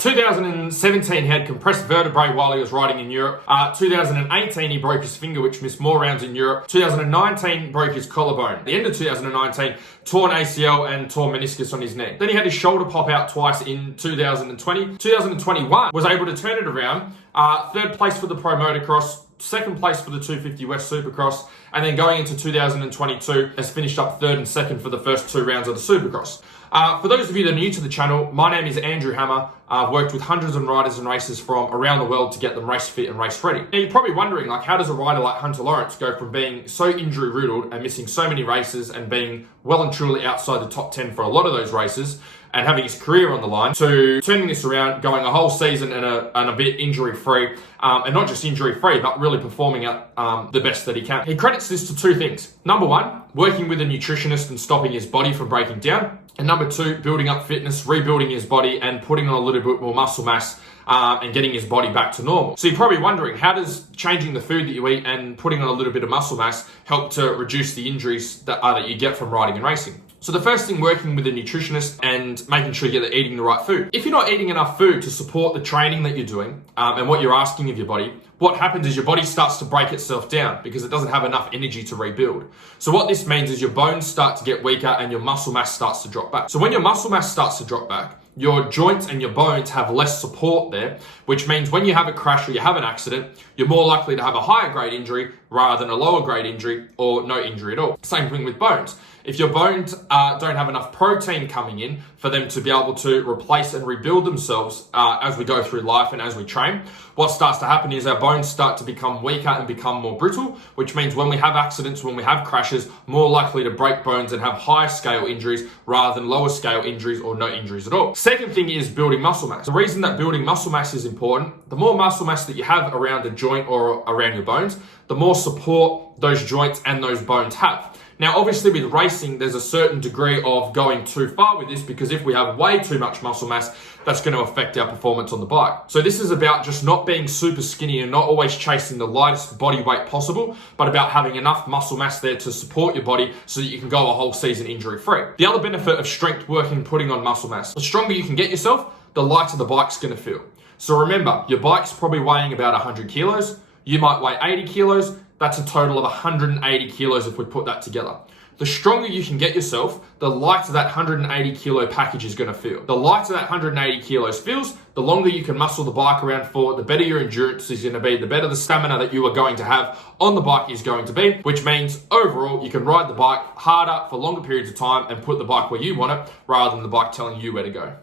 2017, he had compressed vertebrae while he was riding in Europe. 2018, he broke his finger, which missed more rounds in Europe. 2019, broke his collarbone. At the end of 2019, torn ACL and torn meniscus on his knee. Then he had his shoulder pop out twice in 2020. 2021, was able to turn it around. Third place for the Pro Motocross, second place for the 250 West Supercross, and then going into 2022 has finished up third and second for the first 2 rounds of the Supercross. For those of you that are new to the channel, my name is Andrew Hammer. I've worked with hundreds of riders and racers from around the world to get them race fit and race ready. Now you're probably wondering, how does a rider like Hunter Lawrence go from being so injury riddled and missing so many races and being well and truly outside the top 10 for a lot of those races and having his career on the line, to turning this around, going a whole season and a bit injury-free, and not just injury-free, but really performing at the best that he can. He credits this to 2 things. Number 1, working with a nutritionist and stopping his body from breaking down. And number 2, building up fitness, rebuilding his body and putting on a little bit more muscle mass and getting his body back to normal. So you're probably wondering, how does changing the food that you eat and putting on a little bit of muscle mass help to reduce the injuries that you get from riding and racing? So the first thing, working with a nutritionist and making sure you're eating the right food. If you're not eating enough food to support the training that you're doing and what you're asking of your body, what happens is your body starts to break itself down because it doesn't have enough energy to rebuild. So what this means is your bones start to get weaker and your muscle mass starts to drop back. So when your muscle mass starts to drop back, your joints and your bones have less support there, which means when you have a crash or you have an accident, you're more likely to have a higher grade injury rather than a lower grade injury or no injury at all. Same thing with bones. If your bones don't have enough protein coming in for them to be able to replace and rebuild themselves as we go through life and as we train, what starts to happen is our bones start to become weaker and become more brittle, which means when we have accidents, when we have crashes, more likely to break bones and have higher scale injuries rather than lower scale injuries or no injuries at all. Second thing is building muscle mass. The reason that building muscle mass is important, the more muscle mass that you have around a joint or around your bones, the more support those joints and those bones have. Now, obviously with racing, there's a certain degree of going too far with this, because if we have way too much muscle mass, that's going to affect our performance on the bike. So this is about just not being super skinny and not always chasing the lightest body weight possible, but about having enough muscle mass there to support your body so that you can go a whole season injury free. The other benefit of strength working and putting on muscle mass, the stronger you can get yourself, the lighter the bike's going to feel. So remember, your bike's probably weighing about 100 kilos. You might weigh 80 kilos. That's a total of 180 kilos if we put that together. The stronger you can get yourself, the lighter that 180 kilo package is going to feel. The lighter that 180 kilos feels, the longer you can muscle the bike around for, the better your endurance is going to be, the better the stamina that you are going to have on the bike is going to be, which means overall you can ride the bike harder for longer periods of time and put the bike where you want it rather than the bike telling you where to go.